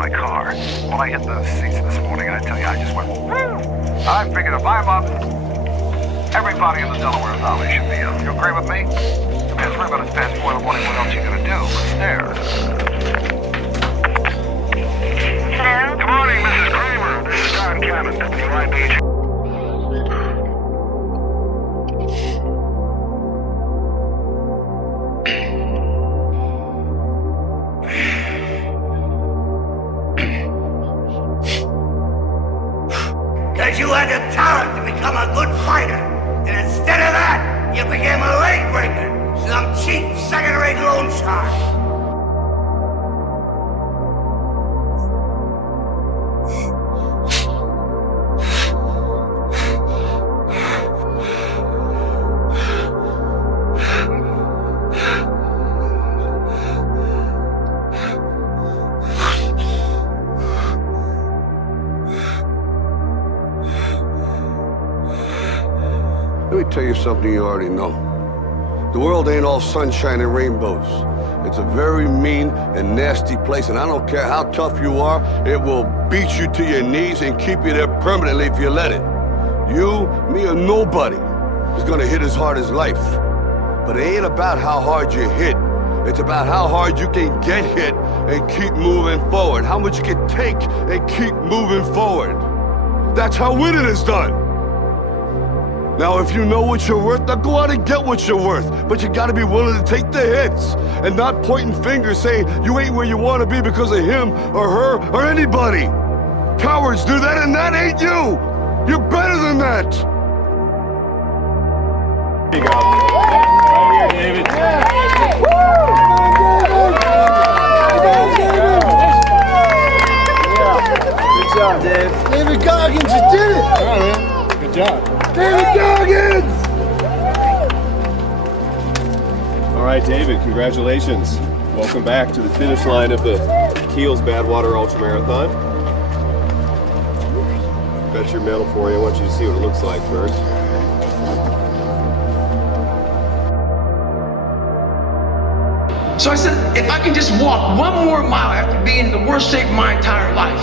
my car. When I hit the seats this morning, I tell you, I just went, woo! I figured if I'm up, everybody in the Delaware Valley should be up. You agree with me? It's 3 minutes past 4 in the morning. What else you gonna do? What's there? Hello? Good morning, Mrs. Kramer. This is Don Cannon, WIBG. Because you had the talent to become a good fighter. And instead of that, you became a leg breaker. Some cheap second-rate loan shark. Let me tell you something you already know. The world ain't all sunshine and rainbows. It's a very mean and nasty place, and I don't care how tough you are, it will beat you to your knees and keep you there permanently if you let it. You, me, or nobody is gonna hit as hard as life. But it ain't about how hard you hit. It's about how hard you can get hit and keep moving forward. How much you can take and keep moving forward. That's how winning is done. Now, if you know what you're worth, now go out and get what you're worth. But you gotta be willing to take the hits and not pointing fingers saying you ain't where you wanna be because of him or her or anybody. Cowards do that, and that ain't you. You're better than that. There you go. Right here, David. Good job, Dave. David Goggins, you did it! All right, man. Good job. David Goggins! All right, David, congratulations. Welcome back to the finish line of the Kiel's Badwater Ultramarathon. Got your medal for you. I want you to see what it looks like first. So I said, if I can just walk one more mile after being in the worst shape of my entire life,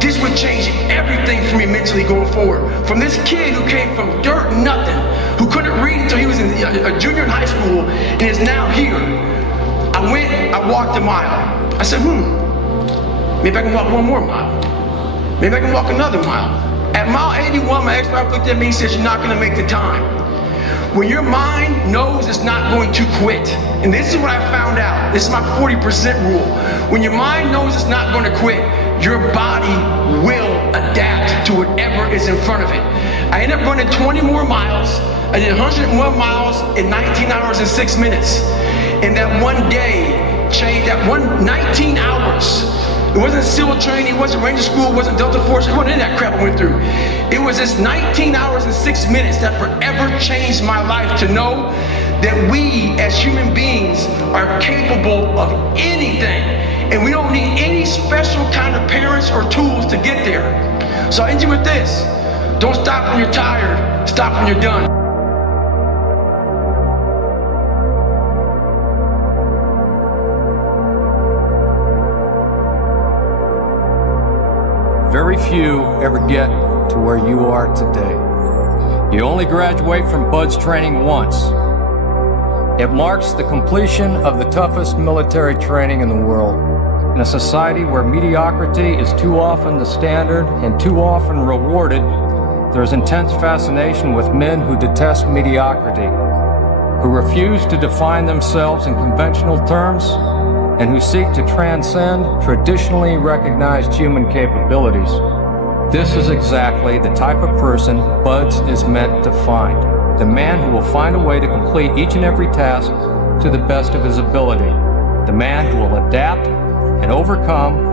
this would change everything for me mentally going forward. From this kid who came from dirt and nothing, who couldn't read until he was a junior in high school, and is now here. I walked a mile. I said, maybe I can walk one more mile. Maybe I can walk another mile. At mile 81, my ex-wife looked at me and said, you're not gonna make the time. When your mind knows it's not going to quit, and this is what I found out, this is my 40% rule. When your mind knows it's not going to quit, your body will adapt to whatever is in front of it. I ended up running 20 more miles. I did 101 miles in 19 hours and 6 minutes. And that one day changed, 19 hours. It wasn't SEAL training, it wasn't Ranger School, it wasn't Delta Force, it wasn't any of that crap I went through. It was this 19 hours and 6 minutes that forever changed my life to know that we as human beings are capable of anything. And we don't need any special kind of parents or tools to get there. So I end you with this. Don't stop when you're tired, stop when you're done. Very few ever get to where you are today. You only graduate from Bud's training once. It marks the completion of the toughest military training in the world. In a society where mediocrity is too often the standard and too often rewarded, there is intense fascination with men who detest mediocrity, who refuse to define themselves in conventional terms, and who seek to transcend traditionally recognized human capabilities. This is exactly the type of person Buds is meant to find. The man who will find a way to complete each and every task to the best of his ability. The man who will adapt and overcome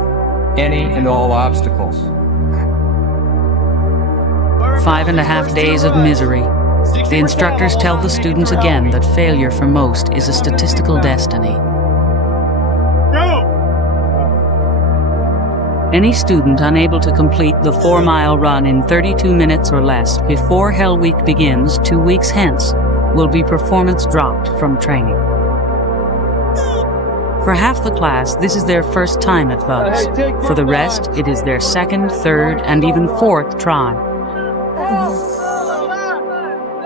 any and all obstacles. 5.5 days of misery. The instructors tell the students again that failure for most is a statistical destiny. Any student unable to complete the 4-mile run in 32 minutes or less before Hell Week begins 2 weeks hence will be performance dropped from training. For half the class, this is their first time at Buds. For the rest, it is their second, third, and even fourth try.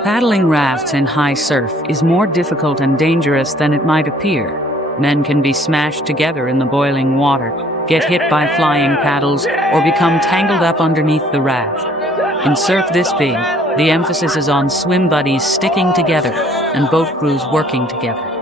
Paddling rafts in high surf is more difficult and dangerous than it might appear. Men can be smashed together in the boiling water, get hit by flying paddles, or become tangled up underneath the raft. In surf this big, the emphasis is on swim buddies sticking together and boat crews working together.